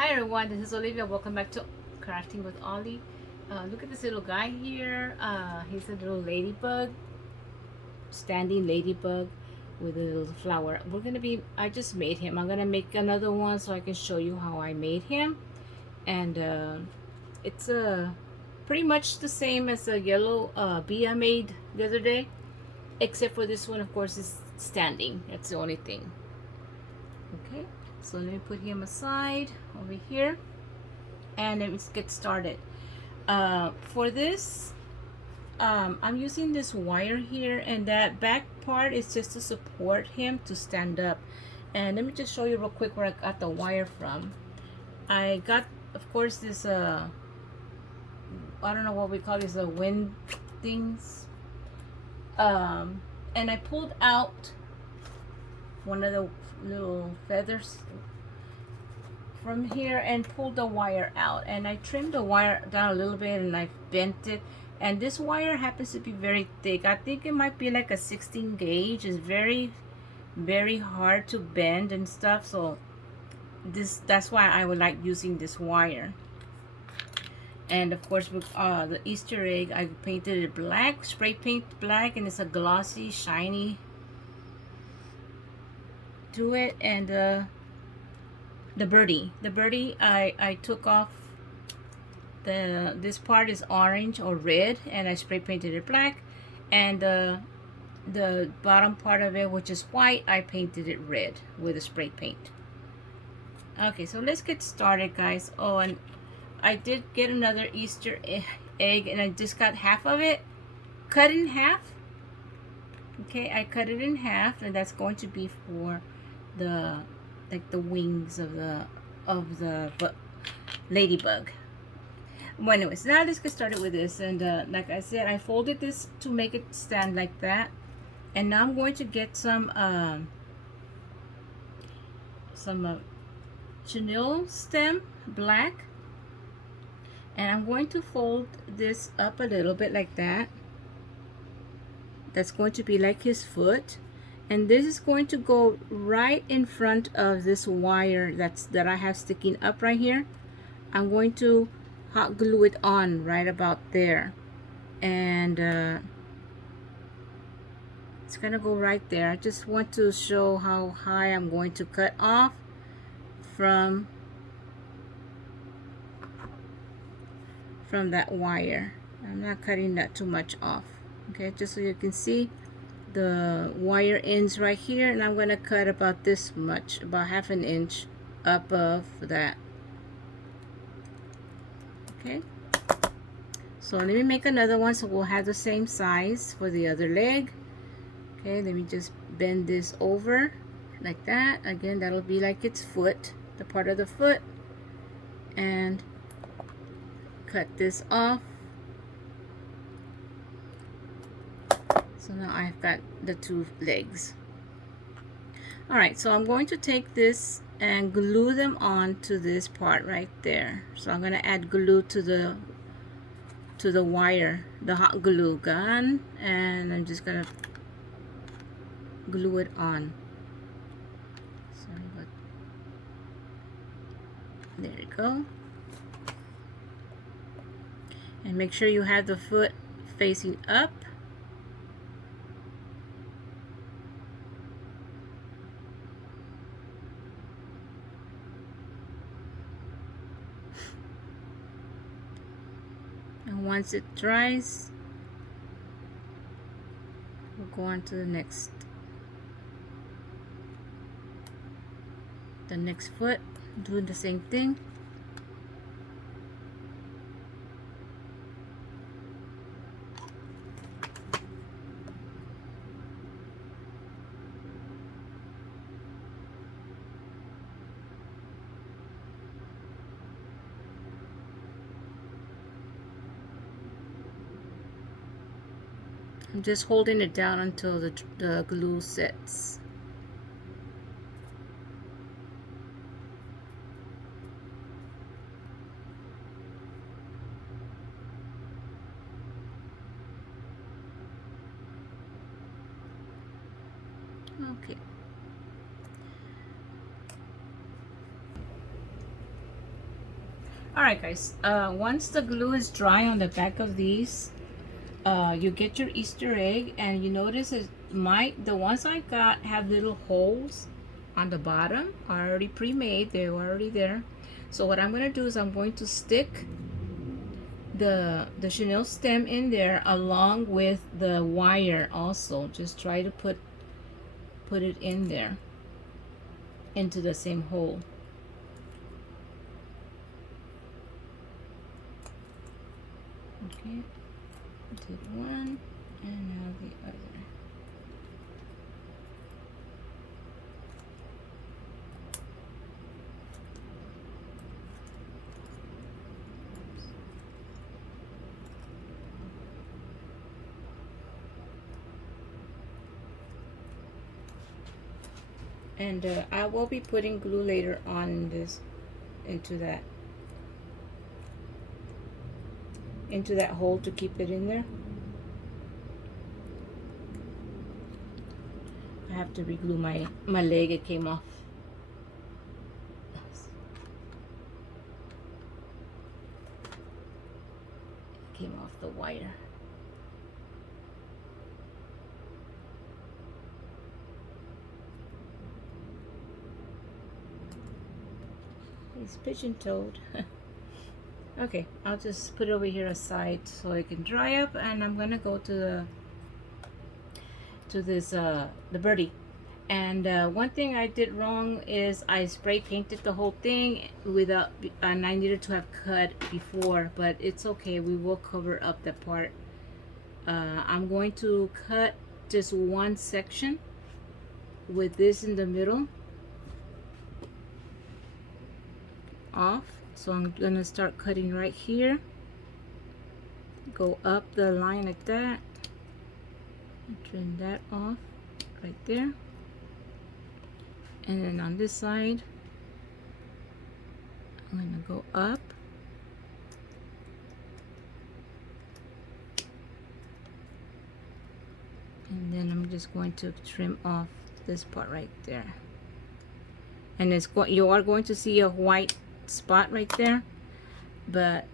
Hi everyone, this is Olivia. Welcome back to Crafting with Ollie. Look at this little guy here. He's a little ladybug, standing ladybug with a little flower. I just made him. I'm gonna make another one so I can show you how I made him. And it's pretty much the same as the yellow bee I made the other day, except for this one, of course, is standing. That's the only thing. Okay, so let me put him aside over here and let's get started. For this, I'm using this wire here, and that back part is just to support him to stand up. And let me just show you real quick where I got the wire from. I got, of course, this I don't know what we call these, wind things. And I pulled out one of the little feathers from here and pulled the wire out, and I trimmed the wire down a little bit and I bent it, and this wire happens to be very thick. I think it might be like a 16 gauge. It's very hard to bend and stuff, so that's why I would like using this wire. And of course with the Easter egg, I painted it black, spray paint black, and it's a glossy shiny to it. And the birdie I took off this part is orange or red, and I spray painted it black, and the bottom part of it, which is white, I painted it red with a spray paint. Okay, so let's get started, guys. Oh, and I did get another Easter egg, and I just got half of it cut in half. Okay, I cut it in half, and that's going to be for the wings of the ladybug. Well, anyways, now let's get started with this. And like I said, I folded this to make it stand like that. And now I'm going to get some chenille stem black, and I'm going to fold this up a little bit like that. That's going to be like his foot, and this is going to go right in front of this wire that I have sticking up right here. I'm going to hot glue it on right about there, and it's gonna go right there. I just want to show how high I'm going to cut off from that wire. I'm not cutting that too much off, okay, just so you can see the wire ends right here, and I'm going to cut about this much, about ½ inch above that. Okay, so let me make another one so we'll have the same size for the other leg. Okay, let me just bend this over like that. Again, that'll be like its foot, the part of the foot, and cut this off. So now I've got the two legs. Alright, so I'm going to take this and glue them on to this part right there. So I'm going to add glue to the wire, the hot glue gun, and I'm just going to glue it on. Sorry, but there you go. And make sure you have the foot facing up. And once it dries, we'll go on to the next foot, doing the same thing. I'm just holding it down until the glue sets. Okay. Alright guys, once the glue is dry on the back of these, you get your Easter egg, and you notice is the ones I got have little holes on the bottom, are already pre-made, they were already there. So what I'm going to do is I'm going to stick the chenille stem in there along with the wire also. Just try to put it in there into the same hole. Okay, did one and now the other. And I will be putting glue later on this into that hole to keep it in there. I have to re-glue my leg, it came off. It came off the wire. He's pigeon-toed. Okay, I'll just put it over here aside so it can dry up, and I'm gonna go to the birdie. And one thing I did wrong is I spray painted the whole thing without, and I needed to have cut before, but it's okay, we will cover up the part. I'm going to cut just one section with this in the middle off. So I'm gonna start cutting right here, go up the line like that, and trim that off right there. And then on this side I'm gonna go up and then I'm just going to trim off this part right there. And you are going to see a white spot right there, but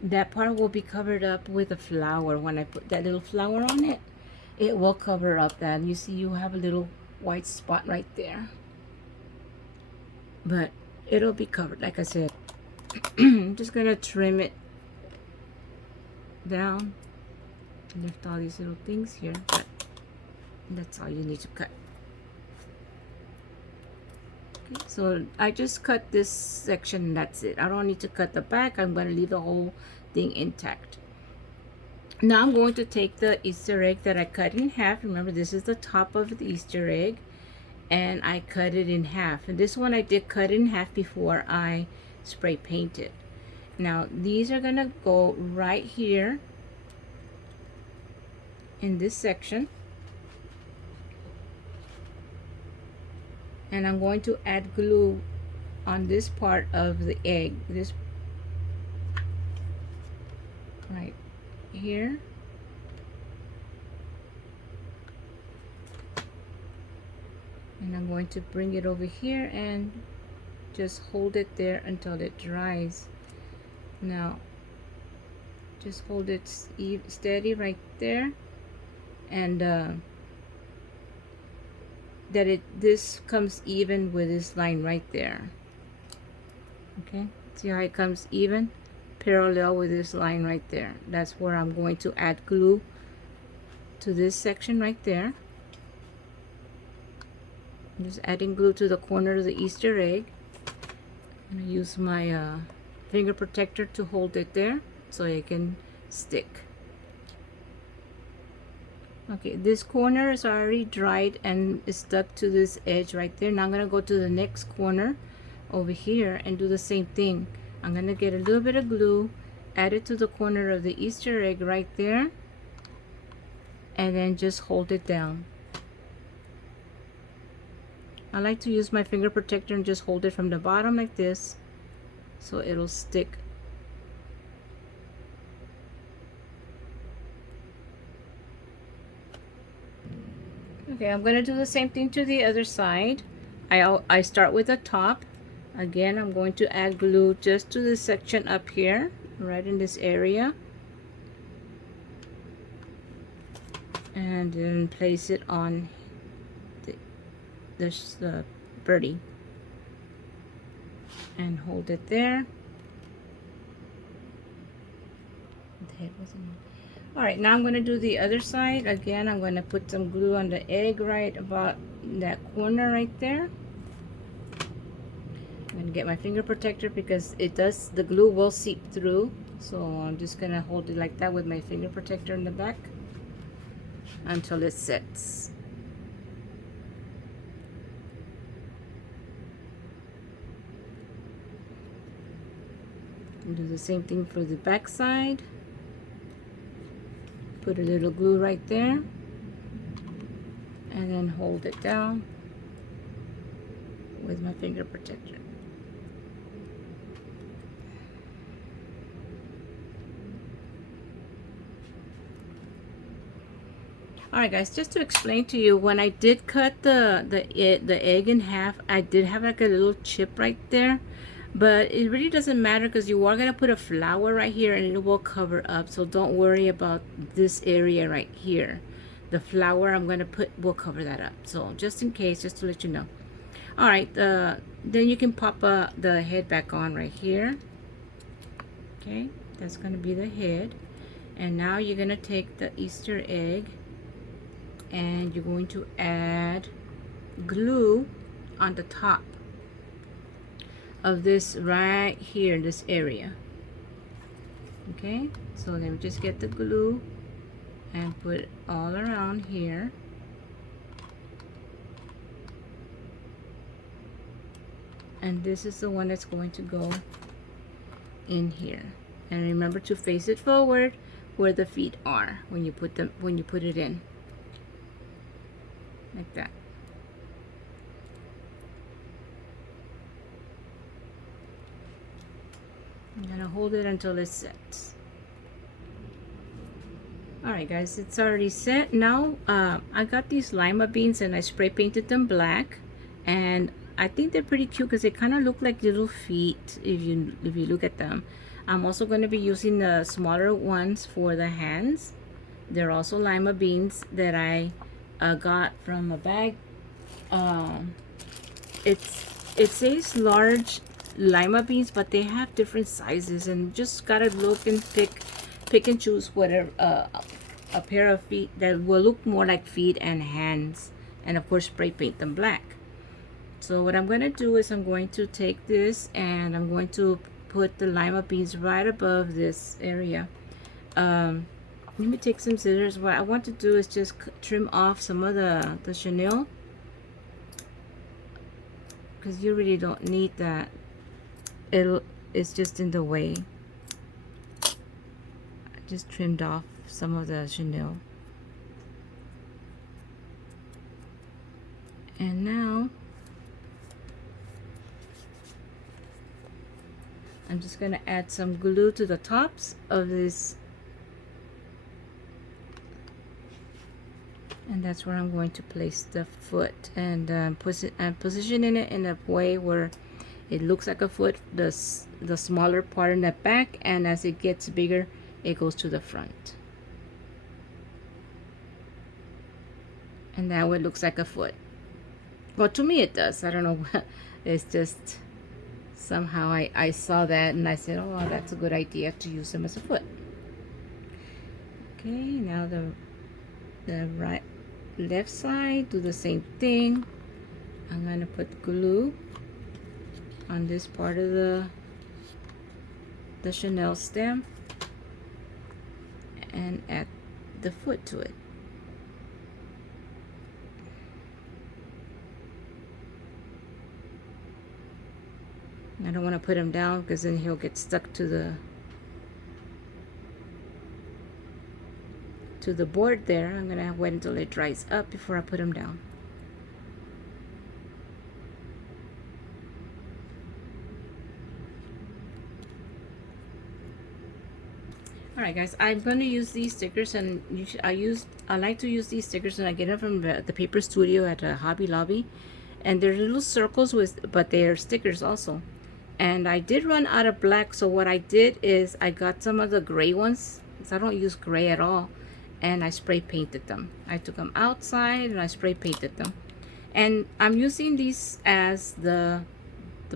that part will be covered up with a flower. When I put that little flower on it, it will cover up that. You see you have a little white spot right there, but it'll be covered, like I said. I'm just gonna trim it down, lift all these little things here, but that's all you need to cut. Okay, so I just cut this section, that's it. I don't need to cut the back. I'm going to leave the whole thing intact. Now I'm going to take the Easter egg that I cut in half. Remember, this is the top of the Easter egg, and I cut it in half. And this one I did cut in half before I spray painted. Now these are going to go right here in this section. And I'm going to add glue on this part of the egg, this right here. And I'm going to bring it over here and just hold it there until it dries. Now just hold it steady right there, and this comes even with this line right there. Okay, see how it comes even parallel with this line right there. That's where I'm going to add glue to this section right there. I'm just adding glue to the corner of the Easter egg. I'm going to use my finger protector to hold it there so it can stick. Okay, this corner is already dried and is stuck to this edge right there. Now I'm going to go to the next corner over here and do the same thing. I'm going to get a little bit of glue, add it to the corner of the Easter egg right there, and then just hold it down. I like to use my finger protector and just hold it from the bottom like this so it'll stick. Okay, I'm going to do the same thing to the other side. I start with the top Again, I'm going to add glue just to this section up here, right in this area, and then place it on this birdie and hold it there. The head wasn't. All right, now I'm going to do the other side. Again, I'm going to put some glue on the egg right about that corner right there. I'm going to get my finger protector because the glue will seep through. So I'm just going to hold it like that with my finger protector in the back until it sets. And do the same thing for the back side. Put a little glue right there and then hold it down with my finger protector. Alright guys, just to explain to you, when I did cut the egg in half, I did have like a little chip right there. But it really doesn't matter because you are going to put a flower right here and it will cover up. So don't worry about this area right here. The flower I'm going to put will cover that up. So just in case, just to let you know. Alright, then you can pop the head back on right here. Okay, that's going to be the head. And now you're going to take the Easter egg and you're going to add glue on the top of this right here in this area. Okay, so let me just get the glue and put it all around here. And this is the one that's going to go in here. And remember to face it forward where the feet are when you put it in. Like that. I'm gonna hold it until it sets. Alright guys, it's already set. Now I got these lima beans and I spray painted them black, and I think they're pretty cute because they kind of look like little feet if you look at them. I'm also going to be using the smaller ones for the hands. They're also lima beans that I got from a bag. It says large lima beans, but they have different sizes, and just gotta look and pick and choose whatever a pair of feet that will look more like feet and hands, and of course spray paint them black. So what I'm going to do is I'm going to take this and I'm going to put the lima beans right above this area. Let me take some scissors. What I want to do is just trim off some of the chenille, because you really don't need that. It's just in the way. I just trimmed off some of the chenille. And now I'm just going to add some glue to the tops of this, and that's where I'm going to place the foot, and position it in a way where it looks like a foot, the smaller part in the back, and as it gets bigger it goes to the front, and now it looks like a foot. Well, to me it does. I don't know. It's just somehow I saw that and I said, oh, that's a good idea to use them as a foot. Okay, now the left side, do the same thing. I'm going to put glue on this part of the chenille stem and add the foot to it. I don't want to put him down because then he'll get stuck to the board there. I'm going to wait until it dries up before I put him down. Alright guys, I'm going to use these stickers, and I like to use these stickers, and I get them from the paper studio at Hobby Lobby. and they're little circles with, but they are stickers also. And I did run out of black, so what I did is I got some of the gray ones, because I don't use gray at all, and I spray painted them. I took them outside and I spray painted them. And I'm using these as the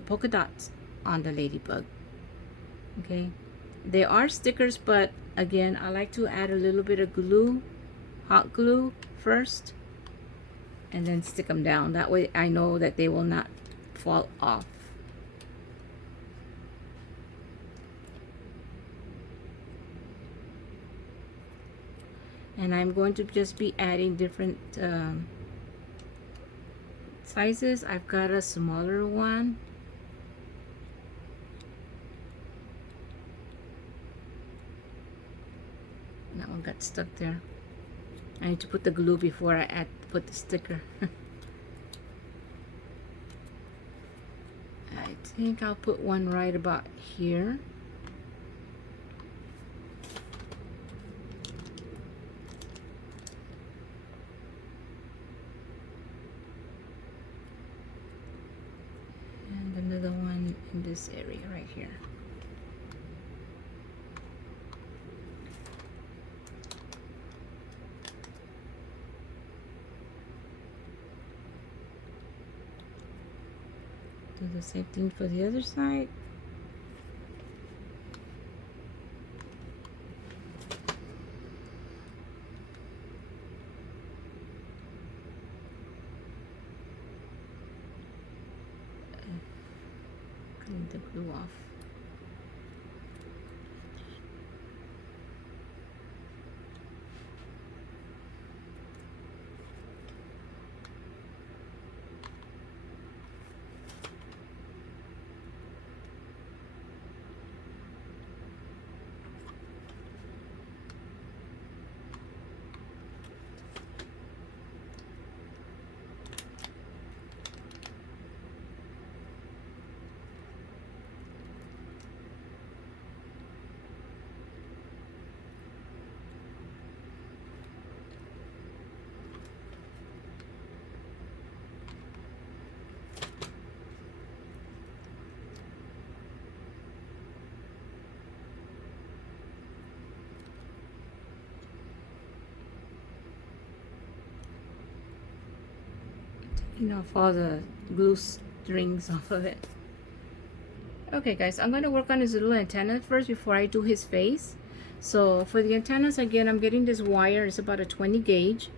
polka dots on the ladybug. Okay, they are stickers, but again, I like to add a little bit of glue, hot glue first, and then stick them down. That way I know that they will not fall off. And I'm going to just be adding different sizes. I've got a smaller one. That one got stuck there. I need to put the glue before I put the sticker. I think I'll put one right about here. And another one in this area right here. Do the same thing for the other side. Clean the glue off. Off all the glue strings off of it. Okay guys, I'm going to work on his little antenna first before I do his face. So for the antennas, again, I'm getting this wire. It's about a 20 gauge,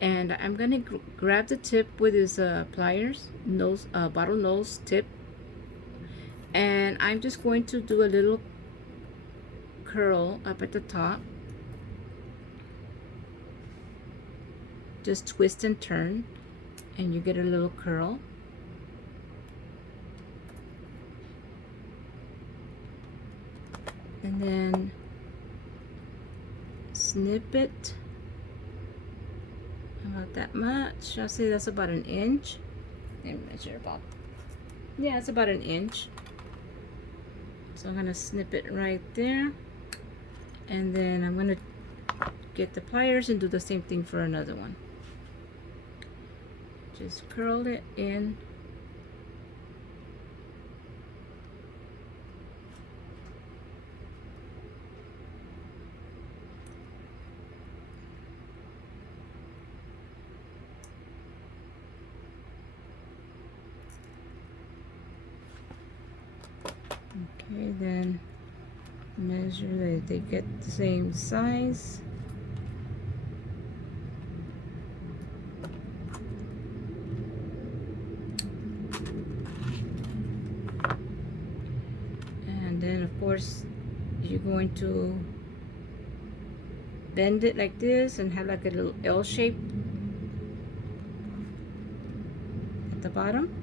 and I'm going to grab the tip with his pliers, nose, bottle nose tip, and I'm just going to do a little curl up at the top. Just twist and turn, and you get a little curl. And then snip it about that much. I'll say that's about an inch. Let me measure about, yeah, it's about an inch. So I'm gonna snip it right there, and then I'm gonna get the pliers and do the same thing for another one. Just curl it in. Okay, then measure that they get the same size. And then of course you're going to bend it like this and have like a little L shape at the bottom.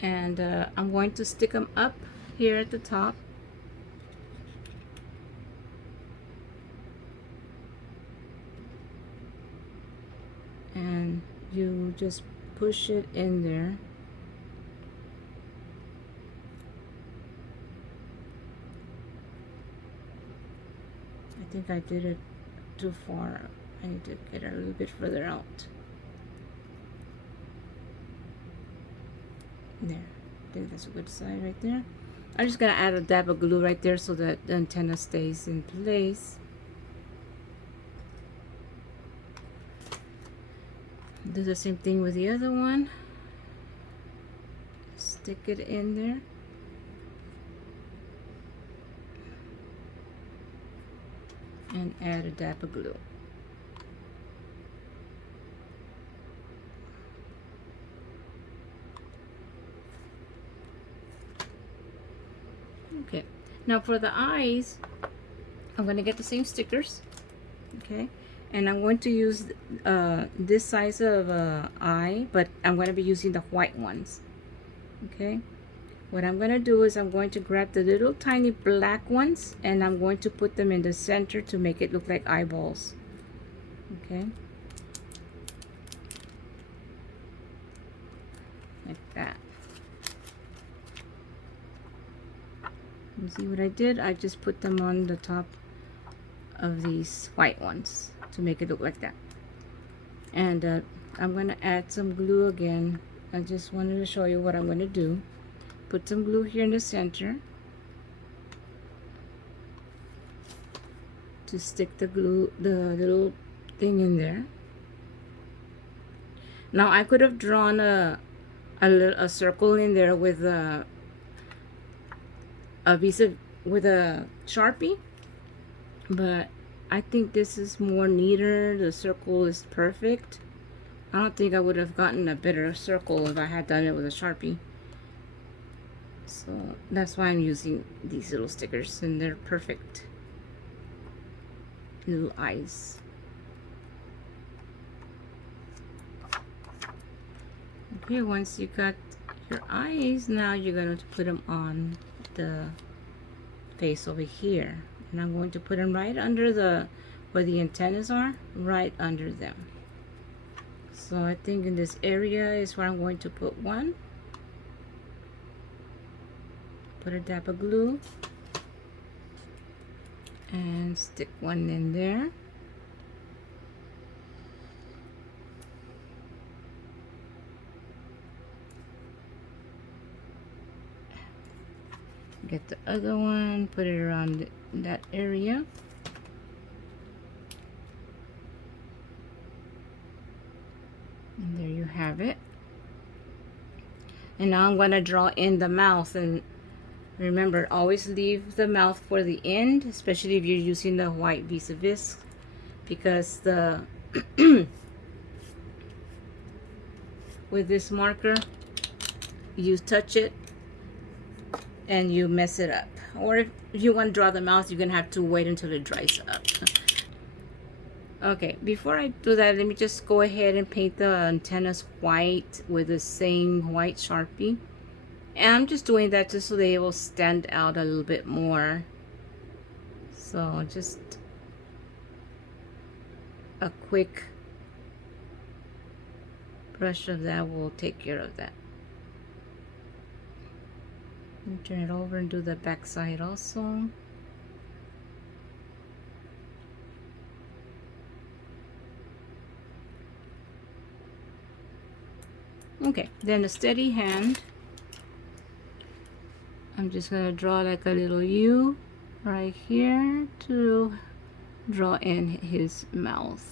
And I'm going to stick them up here at the top. you just push it in there. I think I did it too far. I need to get it a little bit further out. There. I think that's a good side right there. I'm just gonna add a dab of glue right there so that the antenna stays in place. Do the same thing with the other one. Stick it in there. And add a dab of glue. Okay, now for the eyes, I'm going to get the same stickers, okay, and I'm going to use this size of eye, but I'm going to be using the white ones, okay. What I'm going to do is I'm going to grab the little tiny black ones and I'm going to put them in the center to make it look like eyeballs, okay, like that. You see what I did? I just put them on the top of these white ones to make it look like that. And I'm going to add some glue again. I just wanted to show you what I'm going to do. Put some glue here in the center to stick the glue, the little thing in there. Now I could have drawn a circle in there with a piece of, with a Sharpie, but I think this is more neater. The circle is perfect. I don't think I would have gotten a better circle if I had done it with a Sharpie. So that's why I'm using these little stickers, and they're perfect little eyes. Okay, once you got your eyes, now you're going to put them on the face over here, and I'm going to put them right under the where the antennas are, right under them. So I think in this area is where I'm going to put one. Put a dab of glue and stick one in there. Get the other one, put it around that area. And there you have it. And now I'm going to draw in the mouth, and remember, always leave the mouth for the end, especially if you're using the white vis-a-vis, because the with this marker you touch it and you mess it up. Or if you want to draw the mouth, you're gonna have to wait until it dries up. Okay, before I do that, let me just go ahead and paint the antennas white with the same white Sharpie. And I'm just doing that just so they will stand out a little bit more. So just a quick brush of that will take care of that. And turn it over and do the back side also. Okay, then a steady hand. I'm just gonna draw like a little U right here to draw in his mouth.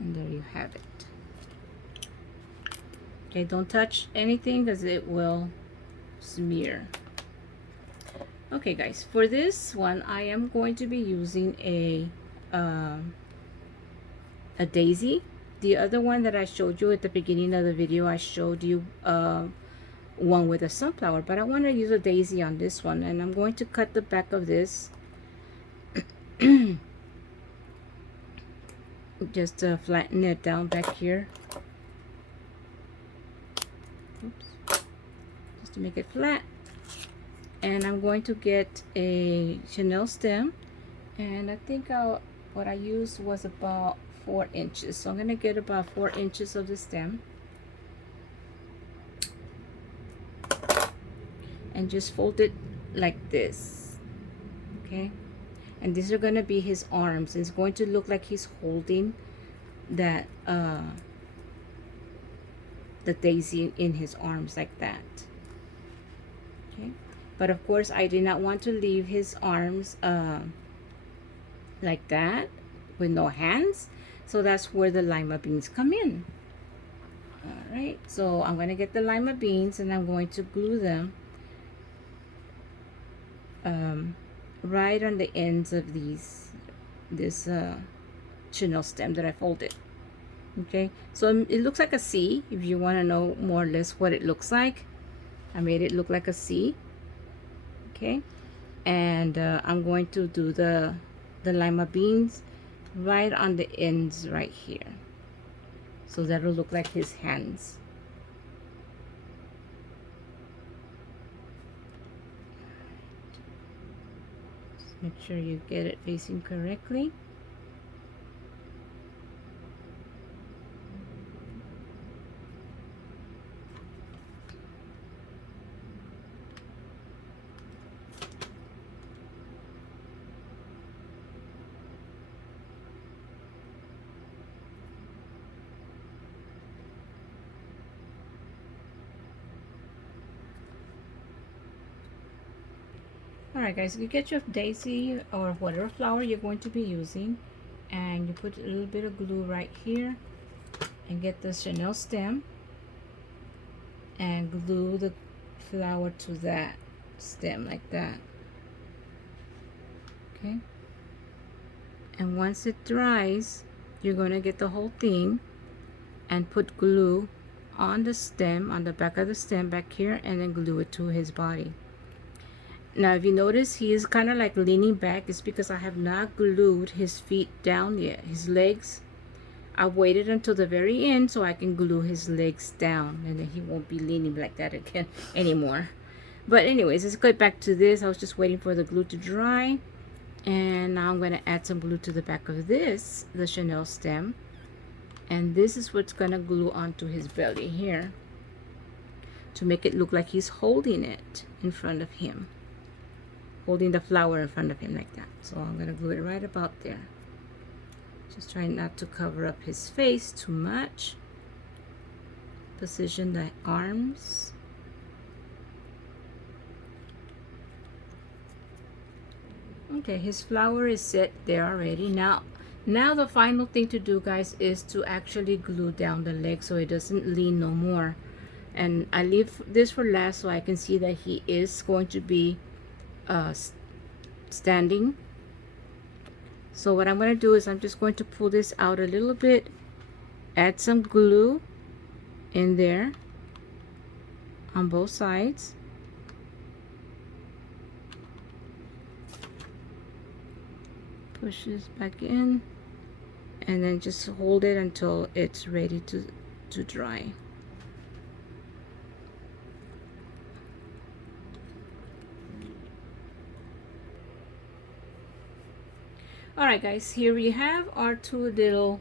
And there you have it. Okay, don't touch anything because it will smear. Okay guys, for this one I am going to be using a daisy. The other one that I showed you at the beginning of the video, I showed you one with a sunflower, but I want to use a daisy on this one, and I'm going to cut the back of this just to flatten it down back here. Oops. Just to make it flat. And I'm going to get a Chanel stem, and I think what I used was about 4 inches. So I'm going to get about 4 inches of the stem and just fold it like this. Okay, and these are going to be his arms. It's going to look like he's holding that the daisy in his arms like that. Okay, but of course I did not want to leave his arms like that with no hands, so that's where the lima beans come in. All right, so I'm going to get the lima beans and I'm going to glue them right on the ends of this chenille stem that I folded. Okay, so it looks like a C. If you want to know more or less what it looks like, I made it look like a C. Okay, and I'm going to do the lima beans right on the ends right here, so that'll look like his hands. Just make sure you get it facing correctly. Alright guys, you get your daisy or whatever flower you're going to be using, and you put a little bit of glue right here and get the chenille stem and glue the flower to that stem like that. Okay, and once it dries, you're going to get the whole thing and put glue on the stem, on the back of the stem back here, and then glue it to his body. Now if you notice he is kind of like leaning back, it's because I have not glued his feet down yet. His legs, I waited until the very end so I can glue his legs down, and then he won't be leaning like that again anymore. But anyways, let's go back to this. I was just waiting for the glue to dry, and now I'm going to add some glue to the back of this, the chenille stem, and this is what's going to glue onto his belly here to make it look like he's holding it in front of him, holding the flower in front of him like that. So I'm going to glue it right about there. Just trying not to cover up his face too much. Position the arms. Okay, his flower is set there already. Now the final thing to do, guys, is to actually glue down the leg so it doesn't lean no more. And I leave this for last so I can see that he is going to be standing. So what I'm going to do is I'm just going to pull this out a little bit, add some glue in there on both sides, push this back in, and then just hold it until it's ready to dry. Alright guys, here we have our two little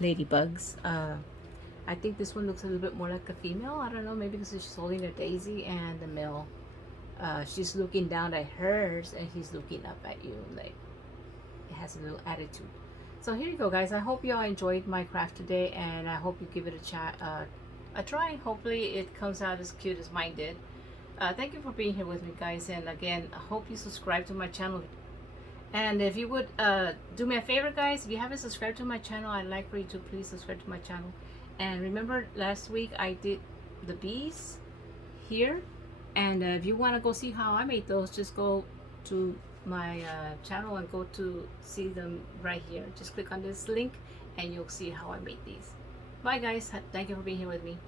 ladybugs. I think this one looks a little bit more like a female. I don't know, maybe because she's holding a daisy, and the male, she's looking down at hers and he's looking up at you, like it has a little attitude. So here you go guys. I hope you all enjoyed my craft today, and I hope you give it a try. Hopefully it comes out as cute as mine did. Thank you for being here with me guys, and again, I hope you subscribe to my channel. And if you would do me a favor guys, if you haven't subscribed to my channel, I'd like for you to please subscribe to my channel. And remember, last week I did the bees here, and if you want to go see how I made those, just go to my channel and go to see them right here. Just click on this link and you'll see how I made these. Bye guys, thank you for being here with me.